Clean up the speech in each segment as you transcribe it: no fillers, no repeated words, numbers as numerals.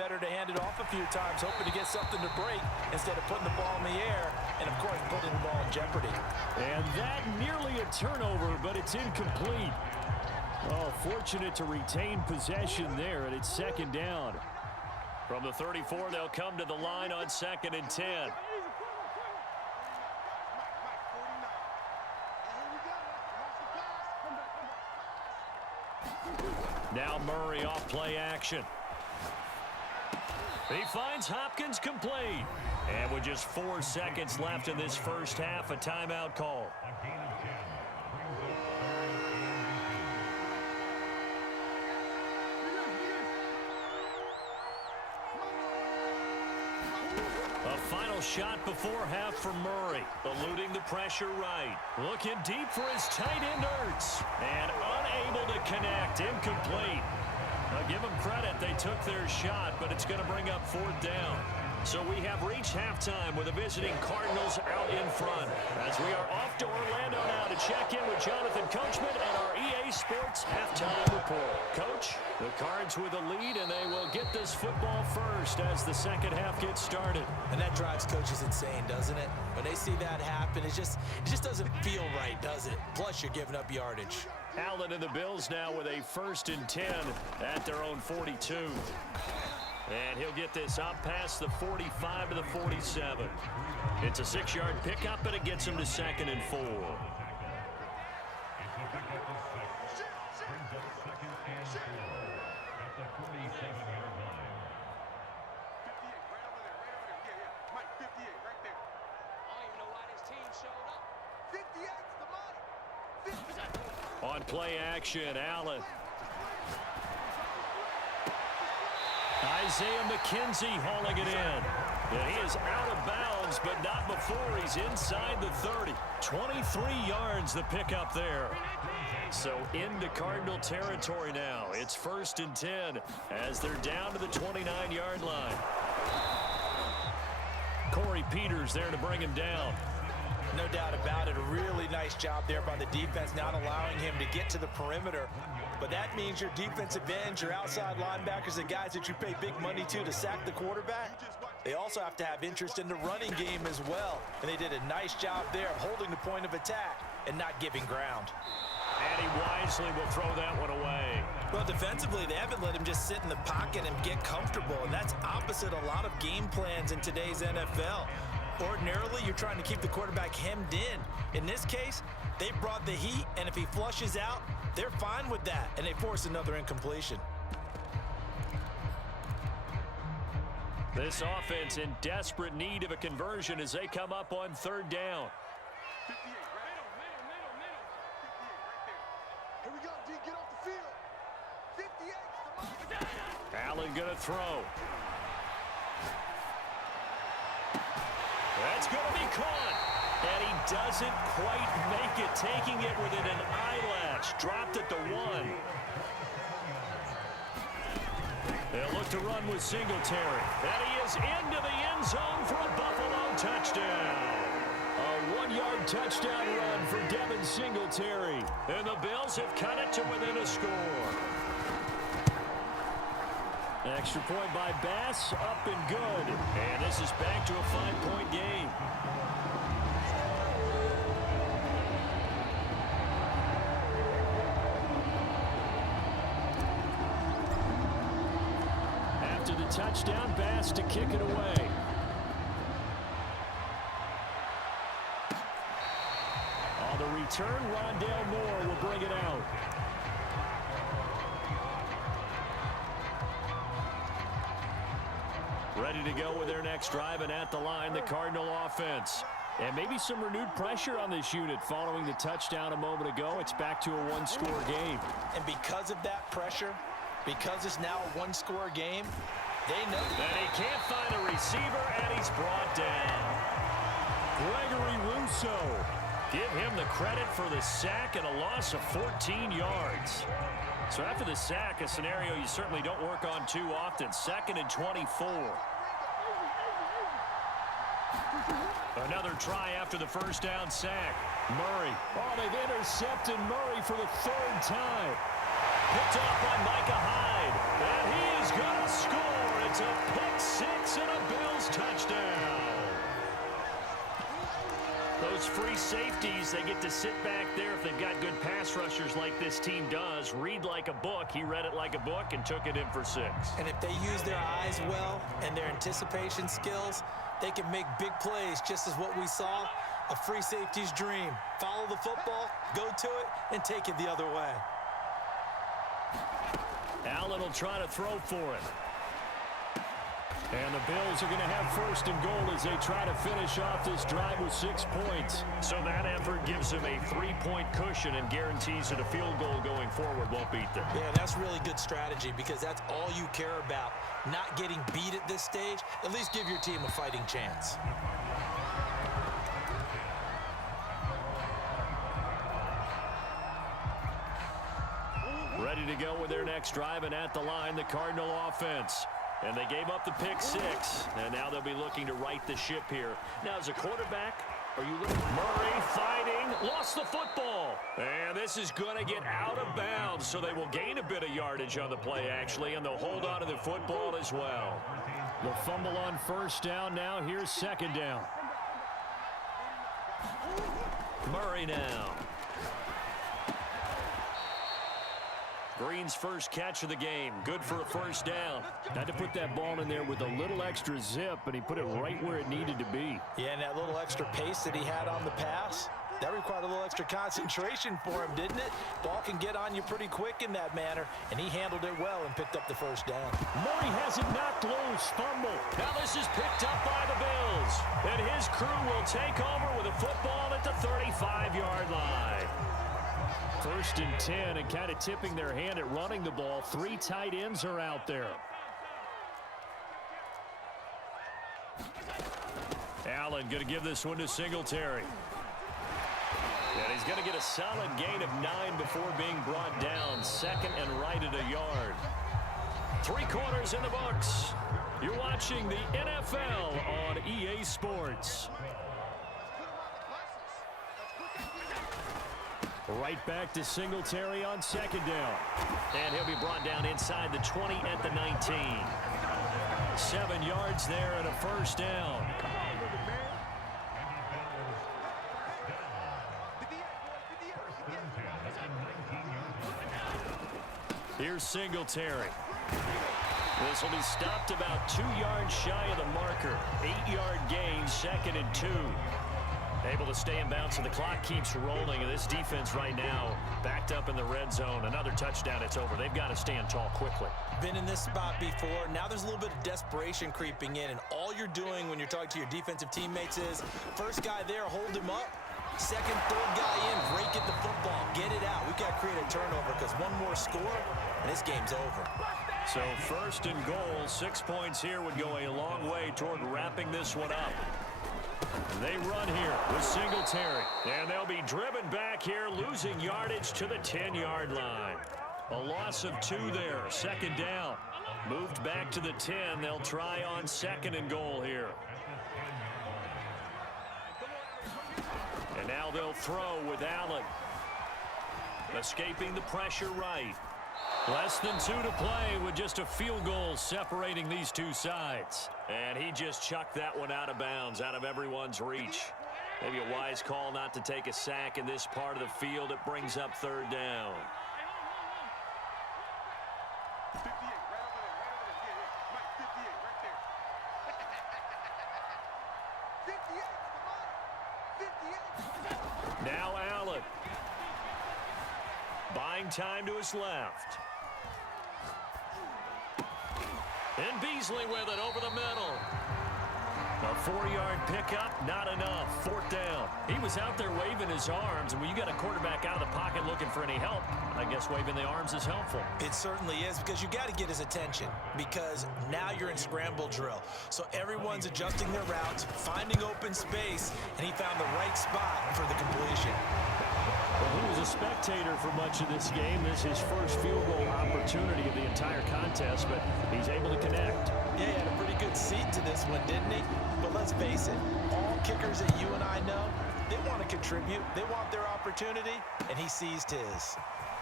better to hand it off a few times, hoping to get something to break instead of putting the ball in the air and, of course, putting the ball in jeopardy. And that nearly a turnover, but it's incomplete. Oh, fortunate to retain possession there, and it's second down. From the 34, they'll come to the line on 2nd and 10. Now Murray off play action. He finds Hopkins complete. And with just 4 seconds left in this first half, a timeout call. A final shot before half for Murray, eluding the pressure right. Looking deep for his tight end Ertz. And unable to connect, incomplete. Now give them credit, they took their shot, but it's going to bring up 4th down. So we have reached halftime with the visiting Cardinals out in front. As we are off to Orlando now to check in with Jonathan Coachman and our EA Sports Halftime Report. Coach, the Cards with a lead, and they will get this football first as the second half gets started. And that drives coaches insane, doesn't it? When they see that happen, it just doesn't feel right, does it? Plus, you're giving up yardage. Allen and the Bills now with a 1st and 10 at their own 42. And he'll get this up past the 45 to the 47. It's a 6-yard pickup, and it gets him to 2nd and 4. On play action, Allen. Isaiah McKenzie hauling it in. And he is out of bounds, but not before he's inside the 30. 23 yards the pickup there. So into Cardinal territory now. It's 1st and 10 as they're down to the 29-yard line. Corey Peters there to bring him down. No doubt about it. A really nice job there by the defense, not allowing him to get to the perimeter. But that means your defensive ends, your outside linebackers, the guys that you pay big money to sack the quarterback, they also have to have interest in the running game as well. And they did a nice job there of holding the point of attack and not giving ground. And he wisely will throw that one away. Well, defensively, they haven't let him just sit in the pocket and get comfortable. And that's opposite a lot of game plans in today's NFL. Ordinarily, you're trying to keep the quarterback hemmed in. In this case, they brought the heat, and if he flushes out, they're fine with that, and they force another incompletion. This offense in desperate need of a conversion as they come up on 3rd down. Here we go, D, get off the field. 58. Allen gonna throw. That's going to be caught. And he doesn't quite make it, taking it within an eyelash. Dropped at the 1. They'll look to run with Singletary. And he is into the end zone for a Buffalo touchdown. A 1-yard touchdown run for Devin Singletary. And the Bills have cut it to within a score. Extra point by Bass, up and good. And this is back to a 5-point game. After the touchdown, Bass to kick it away. On the return, Rondale Moore will bring it out. Ready to go with their next drive, and at the line, the Cardinal offense. And maybe some renewed pressure on this unit following the touchdown a moment ago. It's back to a 1-score game. And because of that pressure, because it's now a 1-score game, they know that he can't find a receiver, and he's brought down. Gregory Rousseau. Give him the credit for the sack and a loss of 14 yards. So after the sack, a scenario you certainly don't work on too often. 2nd and 24. Another try after the first down sack. Murray. Oh, they've intercepted Murray for the 3rd time. Picked off by Micah Hyde. And he is going to score. It's a those free safeties, they get to sit back there if they've got good pass rushers like this team does. Read like a book. He read it like a book and took it in for 6. And if they use their eyes well and their anticipation skills, they can make big plays, just as what we saw. A free safety's dream. Follow the football, go to it, and take it the other way. Allen will try to throw for it. And the Bills are going to have first and goal as they try to finish off this drive with 6 points. So that effort gives them a 3-point cushion and guarantees that a field goal going forward won't beat them. Yeah, that's really good strategy because that's all you care about. Not getting beat at this stage. At least give your team a fighting chance. Ready to go with their next drive, and at the line, the Cardinal offense. And they gave up the pick 6, and now they'll be looking to right the ship here. Now, as a quarterback, are you looking? Murray fighting, lost the football. And this is going to get out of bounds, so they will gain a bit of yardage on the play, actually, and they'll hold on to the football as well. The fumble on first down now. Here's second down. Murray now. Green's first catch of the game. Good for a first down. Had to put that ball in there with a little extra zip, and he put it right where it needed to be. Yeah, and that little extra pace that he had on the pass, that required a little extra concentration for him, didn't it? Ball can get on you pretty quick in that manner, and he handled it well and picked up the first down. Murray has it knocked loose. Fumble. Now this is picked up by the Bills. And his crew will take over with a football at the 35-yard line. First and 10, and kind of tipping their hand at running the ball. 3 tight ends are out there. Allen going to give this one to Singletary. And he's going to get a solid gain of 9 before being brought down. Second and right at a yard. 3 quarters in the books. You're watching the NFL on EA Sports. Right back to Singletary on second down. And he'll be brought down inside the 20 at the 19. 7 yards there and a first down. Here's Singletary. This will be stopped about 2 yards shy of the marker. 8-yard gain, second and 2. Able to stay in bounds, and the clock keeps rolling. And this defense right now backed up in the red zone. Another touchdown, it's over. They've got to stand tall quickly. Been in this spot before. Now there's a little bit of desperation creeping in, and all you're doing when you're talking to your defensive teammates is first guy there, hold him up. Second, third guy in, break at the football. Get it out. We've got to create a turnover because one more score, and this game's over. So first and goal, 6 points here would go a long way toward wrapping this one up. They run here with Singletary. And they'll be driven back here, losing yardage to the 10-yard line. A loss of 2 there, second down. Moved back to the 10. They'll try on second and goal here. And now they'll throw with Allen. Escaping the pressure right. Less than 2 to play with just a field goal separating these two sides. And he just chucked that one out of bounds, out of everyone's reach. Maybe a wise call not to take a sack in this part of the field. It brings up third down. 58, right over there, Mike, 58, right there. 58, come on. 58. Now Allen. Buying time to his left. And Beasley with it over the middle. A 4-yard pickup, not enough. Fourth down. He was out there waving his arms, and when you got a quarterback out of the pocket looking for any help, I guess waving the arms is helpful. It certainly is, because you got to get his attention, because now you're in scramble drill. So everyone's adjusting their routes, finding open space, and he found the right spot for the completion. Well, he was a spectator for much of this game. This is his first field goal opportunity of the entire contest, but he's able to connect. Yeah, he had a pretty good seat to this one, didn't he? But let's face it, all kickers that you and I know, they want to contribute. They want their opportunity, and he seized his.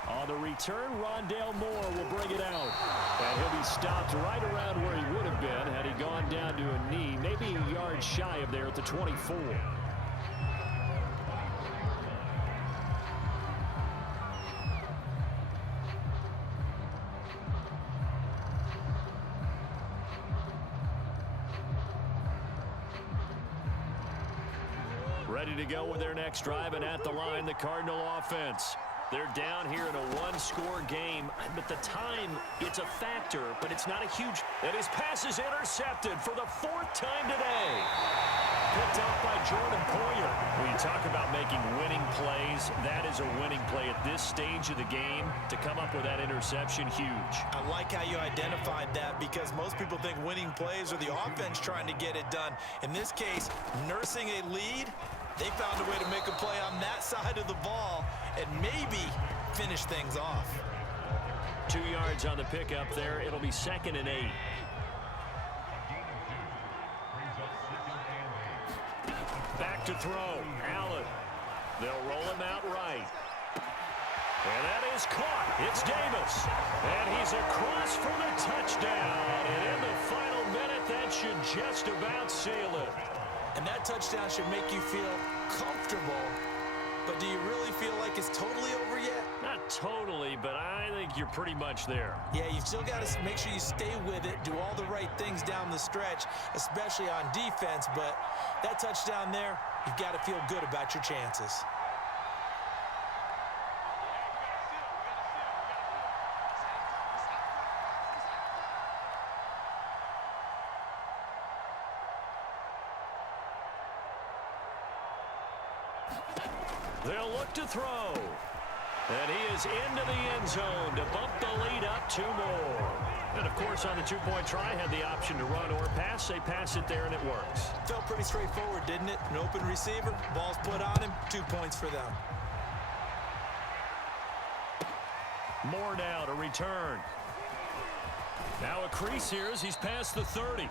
On the return, Rondale Moore will bring it out. And he'll be stopped right around where he would have been had he gone down to a knee, maybe a yard shy of there at the 24. Ready to go with their next drive, and at the line, the Cardinal offense. They're down here in a one-score game, but the time, it's a factor, but it's not a huge... And his pass is intercepted for the 4th time today. Picked off by Jordan Poyer. When you talk about making winning plays, that is a winning play at this stage of the game. To come up with that interception, huge. I like how you identified that, because most people think winning plays are the offense trying to get it done. In this case, nursing a lead, they found a way to make a play on that side of the ball and maybe finish things off. 2 yards on the pickup there. It'll be 2nd and 8. Back to throw. Allen. They'll roll him out right. And that is caught. It's Davis. And he's across for the touchdown. And in the final minute, that should just about seal it. And that touchdown should make you feel comfortable. But do you really feel like it's totally over yet? Not totally, but I think you're pretty much there. Yeah, you've still got to make sure you stay with it, do all the right things down the stretch, especially on defense. But that touchdown there, you've got to feel good about your chances. They'll look to throw. And he is into the end zone to bump the lead up 2 more. And, of course, on the 2-point try, had the option to run or pass. They pass it there, and it works. Felt pretty straightforward, didn't it? An open receiver, ball's put on him, 2 points for them. Moore now to return. Now a crease here as he's past the 30.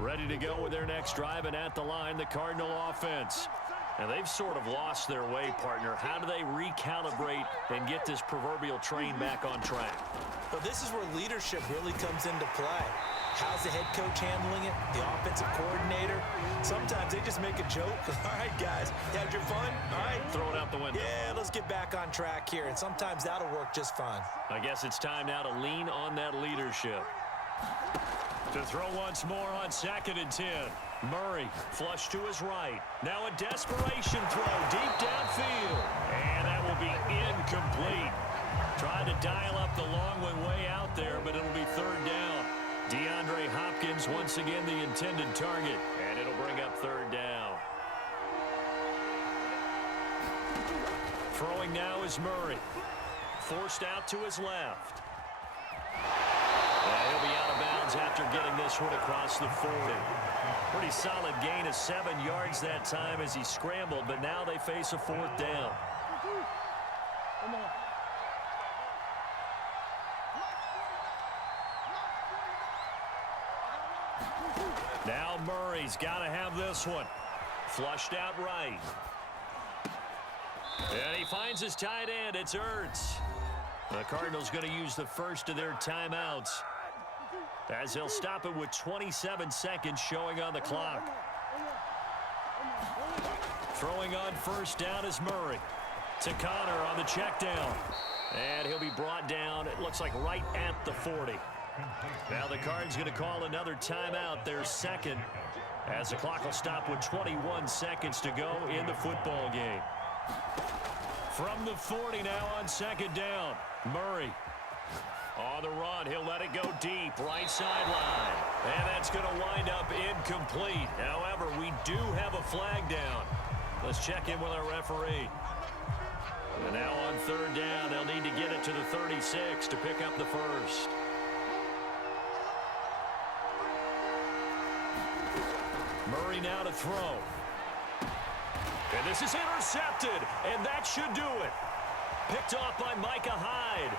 Ready to go with their next drive, and at the line, the Cardinal offense. And they've sort of lost their way, partner. How do they recalibrate and get this proverbial train back on track? Well, this is where leadership really comes into play. How's the head coach handling it? The offensive coordinator? Sometimes they just make a joke. All right, guys, you had your fun? All right. Throw it out the window. Yeah, let's get back on track here. And sometimes that'll work just fine. I guess it's time now to lean on that leadership. To throw once more on 2nd and 10. Murray flush to his right. Now a desperation throw deep downfield. And that will be incomplete. Trying to dial up the long one way out there, but it'll be 3rd down. DeAndre Hopkins once again the intended target. And it'll bring up 3rd down. Throwing now is Murray. Forced out to his left. And he'll be out of bounds after getting this one across the 40. Pretty solid gain of 7 yards that time as he scrambled, but now they face a 4th down. Now Murray's got to have this one. Flushed out right. And he finds his tight end. It's Ertz. The Cardinals going to use the first of their timeouts, as they'll stop it with 27 seconds showing on the clock. Throwing on 1st down is Murray. To Connor on the check down. And he'll be brought down, it looks like right at the 40. Now the Cards going to call another timeout, their 2nd, as the clock will stop with 21 seconds to go in the football game. From the 40 now on 2nd down. Murray on the run. He'll let it go deep. Right sideline. And that's going to wind up incomplete. However, we do have a flag down. Let's check in with our referee. And now on 3rd down, they'll need to get it to the 36 to pick up the first. Murray now to throw. And this is intercepted, and that should do it. Picked off by Micah Hyde.